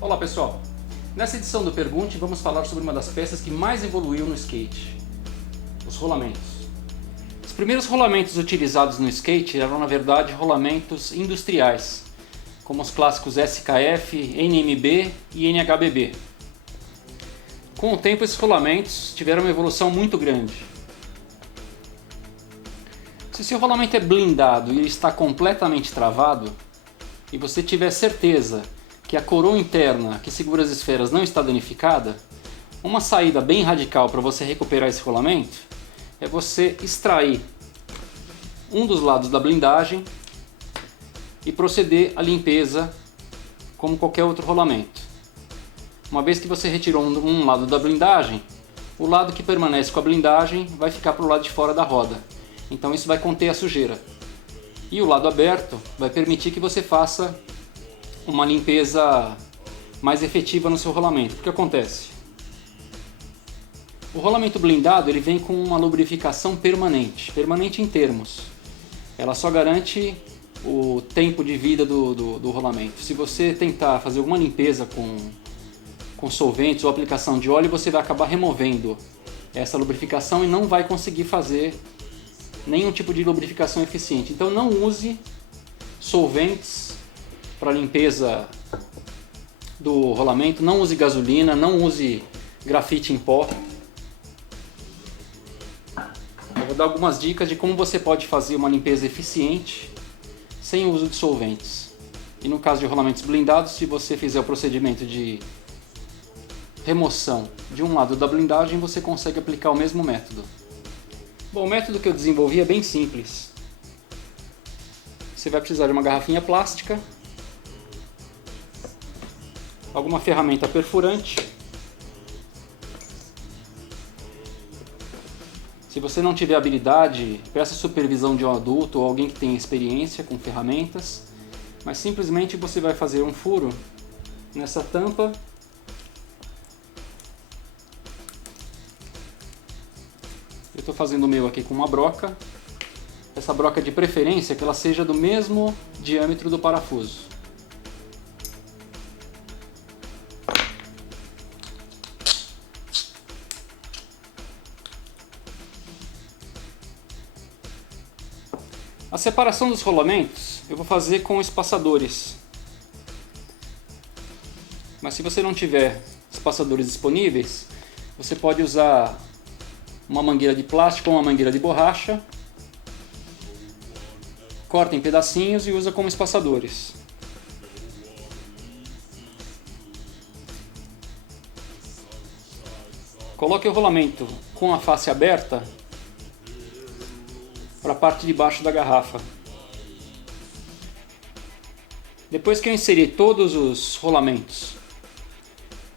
Olá pessoal, nessa edição do Pergunte vamos falar sobre uma das peças que mais evoluiu no skate, os rolamentos. Os primeiros rolamentos utilizados no skate eram na verdade rolamentos industriais, como os clássicos SKF, NMB e NHBB. Com o tempo esses rolamentos tiveram uma evolução muito grande. Se seu rolamento é blindado e ele está completamente travado, e você tiver certeza que a coroa interna que segura as esferas não está danificada, uma saída bem radical para você recuperar esse rolamento é você extrair um dos lados da blindagem e proceder à limpeza como qualquer outro rolamento. Uma vez que você retirou um lado da blindagem, o lado que permanece com a blindagem vai ficar para o lado de fora da roda. Então isso vai conter a sujeira. E o lado aberto vai permitir que você faça uma limpeza mais efetiva no seu rolamento. O que acontece? O rolamento blindado ele vem com uma lubrificação permanente em termos. Ela só garante o tempo de vida do rolamento. Se você tentar fazer alguma limpeza com solventes ou aplicação de óleo, você vai acabar removendo essa lubrificação e não vai conseguir fazer nenhum tipo de lubrificação eficiente. Então não use solventes para limpeza do rolamento, não use gasolina, não use grafite em pó. Eu vou dar algumas dicas de como você pode fazer uma limpeza eficiente sem o uso de solventes. E no caso de rolamentos blindados, se você fizer o procedimento de remoção de um lado da blindagem, você consegue aplicar o mesmo método. Bom, o método que eu desenvolvi é bem simples. Você vai precisar de uma garrafinha plástica, alguma ferramenta perfurante. Se você não tiver habilidade, peça supervisão de um adulto ou alguém que tenha experiência com ferramentas, mas simplesmente você vai fazer um furo nessa tampa eu estou fazendo o meu aqui com uma broca. Essa broca de preferência que ela seja do mesmo diâmetro do parafuso. A separação dos rolamentos eu vou fazer com espaçadores. Mas se você não tiver espaçadores disponíveis, você pode usar uma mangueira de plástico ou uma mangueira de borracha. Corta em pedacinhos e usa como espaçadores. Coloque o rolamento com a face aberta para a parte de baixo da garrafa. Depois que eu inserir todos os rolamentos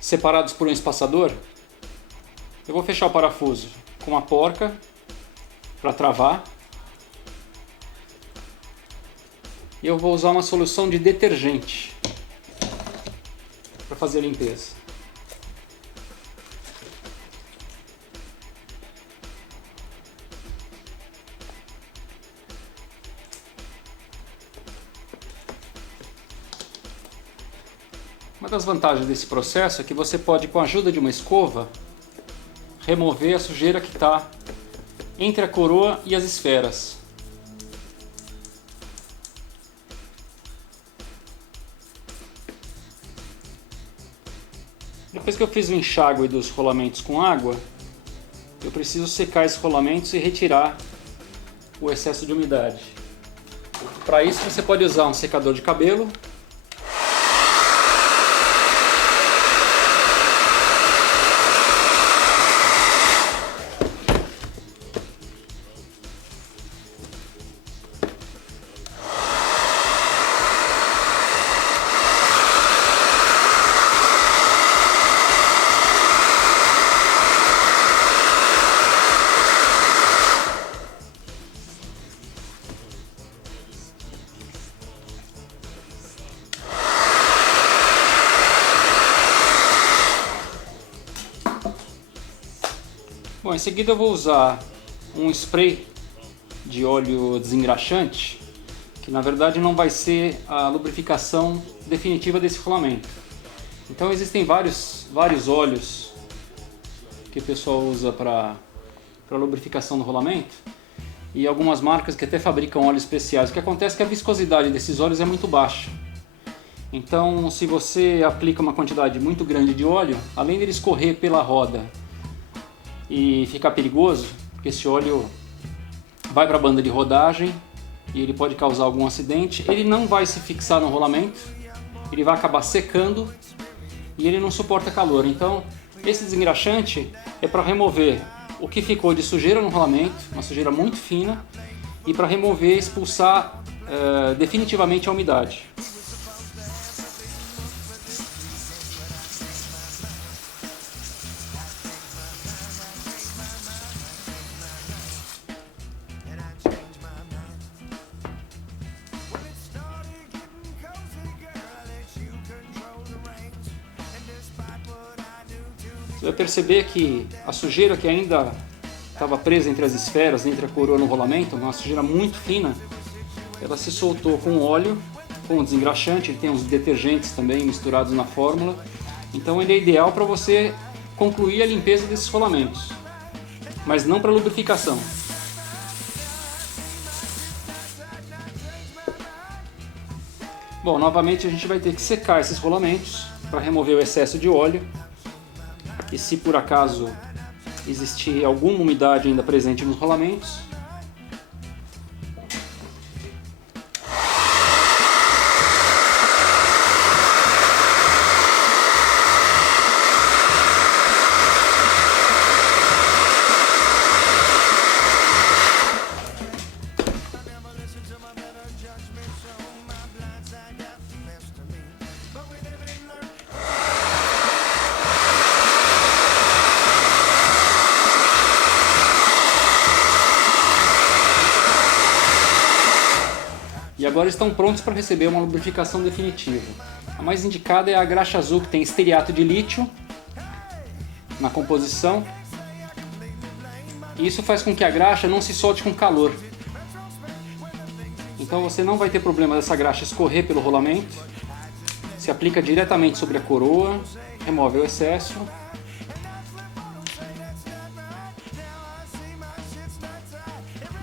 separados por um espaçador, eu vou fechar o parafuso com uma porca para travar. E eu vou usar uma solução de detergente para fazer a limpeza. Uma das vantagens desse processo é que você pode, com a ajuda de uma escova, remover a sujeira que está entre a coroa e as esferas. Depois que eu fiz o enxágue dos rolamentos com água, eu preciso secar esses rolamentos e retirar o excesso de umidade. Para isso você pode usar um secador de cabelo. Bom, em seguida eu vou usar um spray de óleo desengraxante, que na verdade não vai ser a lubrificação definitiva desse rolamento. Então existem vários óleos que o pessoal usa para lubrificação do rolamento, e algumas marcas que até fabricam óleos especiais. O que acontece é que a viscosidade desses óleos é muito baixa. Então, se você aplica uma quantidade muito grande de óleo, além dele escorrer pela roda e ficar perigoso, porque esse óleo vai para a banda de rodagem e ele pode causar algum acidente, ele não vai se fixar no rolamento, ele vai acabar secando e ele não suporta calor. Então, esse desengraxante é para remover o que ficou de sujeira no rolamento, uma sujeira muito fina, e para remover, expulsar definitivamente a umidade. Você vai perceber que a sujeira que ainda estava presa entre as esferas, entre a coroa no rolamento, uma sujeira muito fina, ela se soltou com o óleo, com o desengraxante. Ele tem uns detergentes também misturados na fórmula. Então ele é ideal para você concluir a limpeza desses rolamentos, mas não para lubrificação. Bom, novamente a gente vai ter que secar esses rolamentos para remover o excesso de óleo. E se por acaso existir alguma umidade ainda presente nos rolamentos, e agora estão prontos para receber uma lubrificação definitiva. A mais indicada é a graxa azul, que tem esteariato de lítio na composição. E isso faz com que a graxa não se solte com calor. Então você não vai ter problema dessa graxa escorrer pelo rolamento. Se aplica diretamente sobre a coroa, remove o excesso.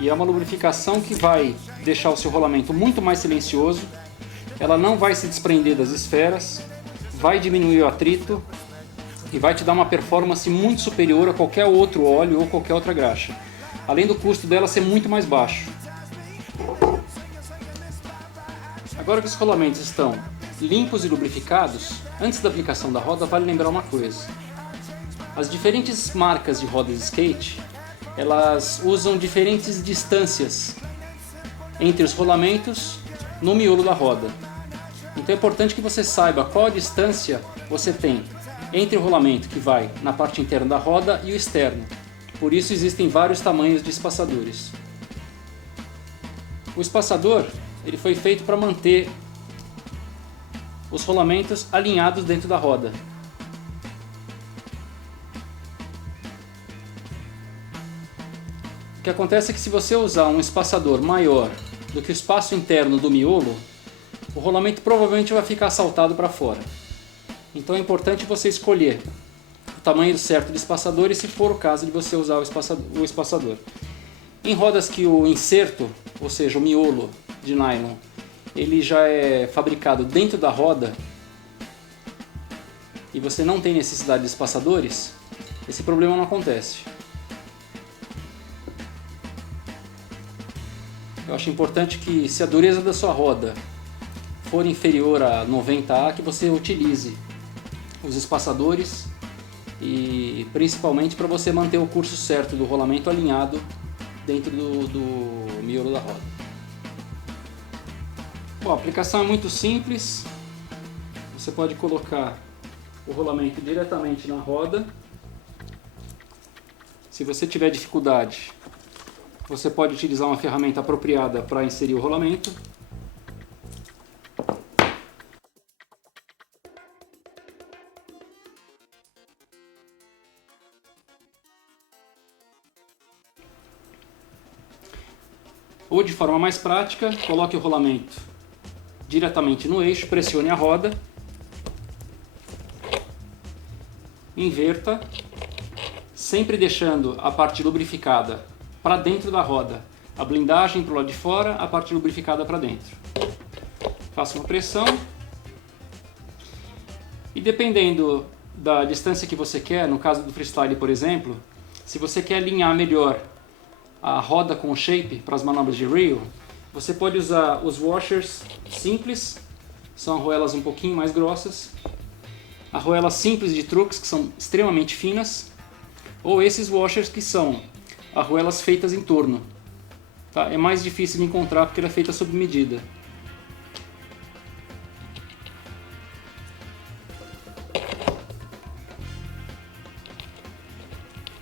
E é uma lubrificação que vai deixar o seu rolamento muito mais silencioso. Ela não vai se desprender das esferas, vai diminuir o atrito e vai te dar uma performance muito superior a qualquer outro óleo ou qualquer outra graxa, além do custo dela ser muito mais baixo. Agora que os rolamentos estão limpos e lubrificados, antes da aplicação da roda, vale lembrar uma coisa: as diferentes marcas de rodas de skate, elas usam diferentes distâncias entre os rolamentos no miolo da roda. Então é importante que você saiba qual a distância você tem entre o rolamento que vai na parte interna da roda e o externo. Por isso existem vários tamanhos de espaçadores. O espaçador, ele foi feito para manter os rolamentos alinhados dentro da roda. O que acontece é que se você usar um espaçador maior do que o espaço interno do miolo, o rolamento provavelmente vai ficar saltado para fora. Então é importante você escolher o tamanho certo de espaçador, e se for o caso de você usar o espaçador. Em rodas que o inserto, ou seja, o miolo de nylon, ele já é fabricado dentro da roda e você não tem necessidade de espaçadores, esse problema não acontece. Eu acho importante que, se a dureza da sua roda for inferior a 90A, que você utilize os espaçadores, e principalmente para você manter o curso certo do rolamento alinhado dentro do miolo da roda. Bom, a aplicação é muito simples. Você pode colocar o rolamento diretamente na roda. Se você tiver dificuldade, você pode utilizar uma ferramenta apropriada para inserir o rolamento. Ou de forma mais prática, coloque o rolamento diretamente no eixo, pressione a roda, inverta, sempre deixando a parte lubrificada para dentro da roda, a blindagem para o lado de fora, a parte lubrificada para dentro. Faça uma pressão e dependendo da distância que você quer, no caso do freestyle por exemplo, se você quer alinhar melhor a roda com o shape para as manobras de reel, você pode usar os washers simples, são arruelas um pouquinho mais grossas, arruelas simples de truques que são extremamente finas, ou esses washers que são arruelas feitas em torno. Tá? É mais difícil de encontrar porque ela é feita sob medida.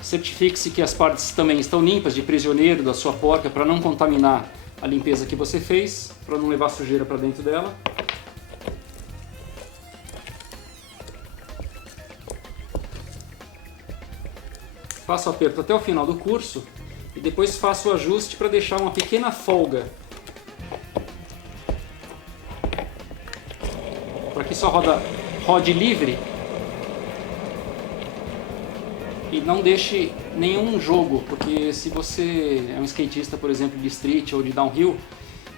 Certifique-se que as partes também estão limpas de prisioneiro da sua porca para não contaminar a limpeza que você fez, para não levar sujeira para dentro dela. Faça o aperto até o final do curso e depois faça o ajuste para deixar uma pequena folga para que sua roda rode livre e não deixe nenhum jogo, porque se você é um skatista, por exemplo, de street ou de downhill,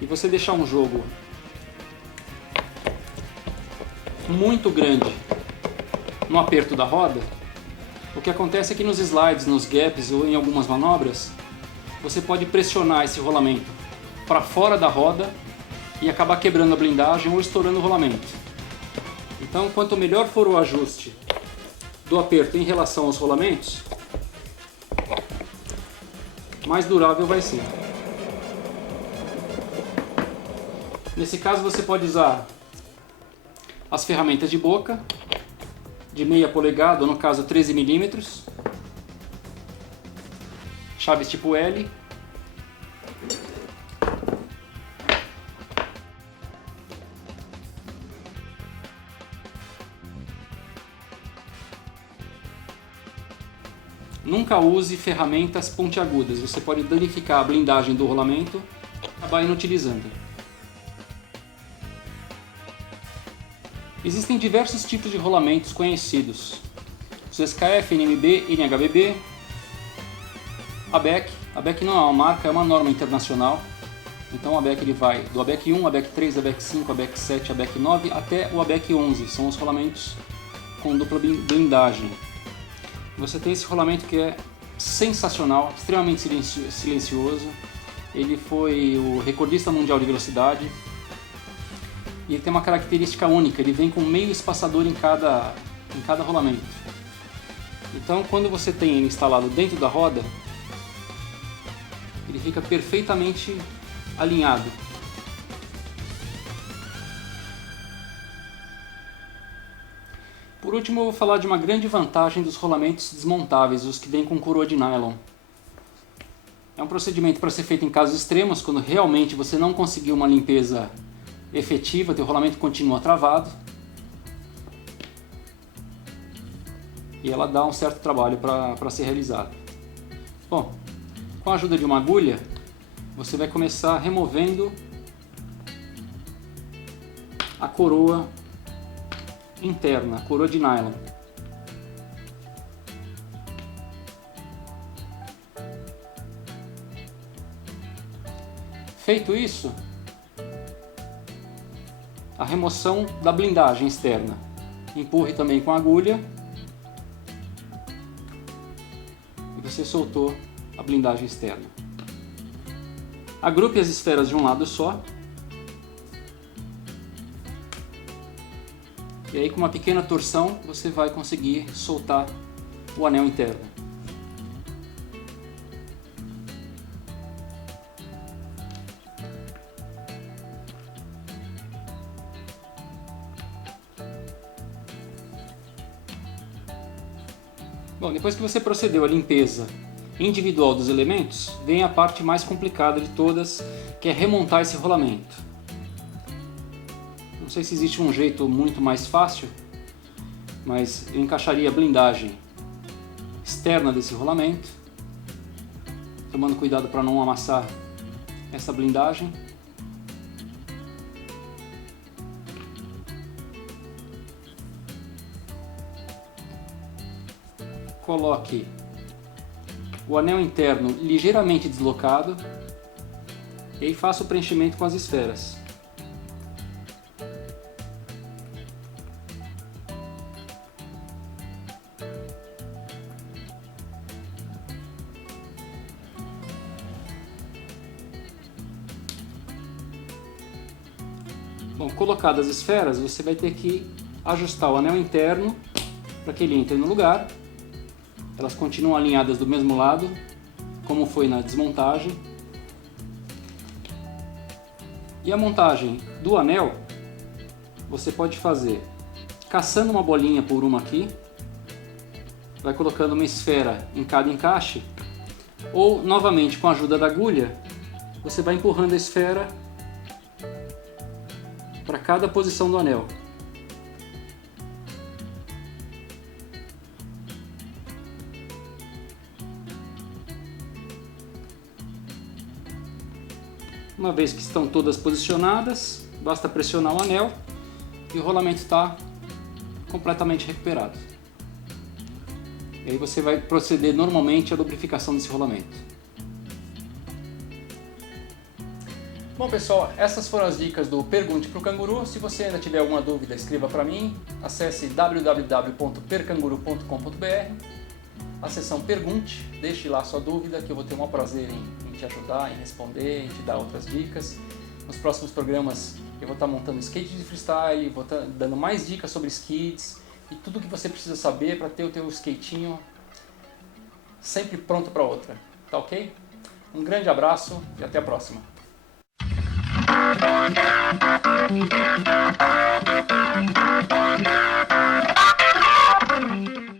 e você deixar um jogo muito grande no aperto da roda, o que acontece é que nos slides, nos gaps ou em algumas manobras, você pode pressionar esse rolamento para fora da roda e acabar quebrando a blindagem ou estourando o rolamento. Então, quanto melhor for o ajuste do aperto em relação aos rolamentos, mais durável vai ser. Nesse caso você pode usar as ferramentas de boca, de meia polegada, ou no caso 13 mm, chaves tipo L, nunca use ferramentas pontiagudas, você pode danificar a blindagem do rolamento e acabar inutilizando. Existem diversos tipos de rolamentos conhecidos: os SKF, NMB, NHBB, ABEC. ABEC não é uma marca, é uma norma internacional. Então o ABEC ele vai do ABEC 1, ABEC 3, ABEC 5, ABEC 7, ABEC 9 até o ABEC 11, são os rolamentos com dupla blindagem. Você tem esse rolamento que é sensacional, extremamente silencioso. Ele foi o recordista mundial de velocidade. E ele tem uma característica única, ele vem com meio espaçador em cada rolamento. Então quando você tem ele instalado dentro da roda, ele fica perfeitamente alinhado. Por último, eu vou falar de uma grande vantagem dos rolamentos desmontáveis, os que vêm com coroa de nylon. É um procedimento para ser feito em casos extremos, quando realmente você não conseguiu uma limpeza efetiva, teu rolamento continua travado. E ela dá um certo trabalho para ser realizado. Bom, com a ajuda de uma agulha, você vai começar removendo a coroa interna, coroa de nylon. Feito isso, a remoção da blindagem externa. Empurre também com a agulha e você soltou a blindagem externa. Agrupe as esferas de um lado só. E aí com uma pequena torção você vai conseguir soltar o anel interno. Bom, depois que você procedeu à limpeza individual dos elementos, vem a parte mais complicada de todas, que é remontar esse rolamento. Não sei se existe um jeito muito mais fácil, mas eu encaixaria a blindagem externa desse rolamento, tomando cuidado para não amassar essa blindagem. Coloque o anel interno ligeiramente deslocado e aí faça o preenchimento com as esferas. Bom, colocadas as esferas, você vai ter que ajustar o anel interno para que ele entre no lugar. Elas continuam alinhadas do mesmo lado, como foi na desmontagem. E a montagem do anel, você pode fazer caçando uma bolinha por uma aqui, vai colocando uma esfera em cada encaixe, ou novamente com a ajuda da agulha, você vai empurrando a esfera para cada posição do anel. Uma vez que estão todas posicionadas, basta pressionar o anel e o rolamento está completamente recuperado. E aí você vai proceder normalmente à lubrificação desse rolamento. Bom pessoal, essas foram as dicas do Pergunte pro Canguru. Se você ainda tiver alguma dúvida, escreva para mim. Acesse www.percanguru.com.br, a seção Pergunte, deixe lá sua dúvida que eu vou ter o maior prazer em te ajudar, em responder, em te dar outras dicas. Nos próximos programas eu vou estar montando skate de freestyle, vou estar dando mais dicas sobre skids e tudo o que você precisa saber para ter o teu skatinho sempre pronto para outra. Tá ok? Um grande abraço e até a próxima.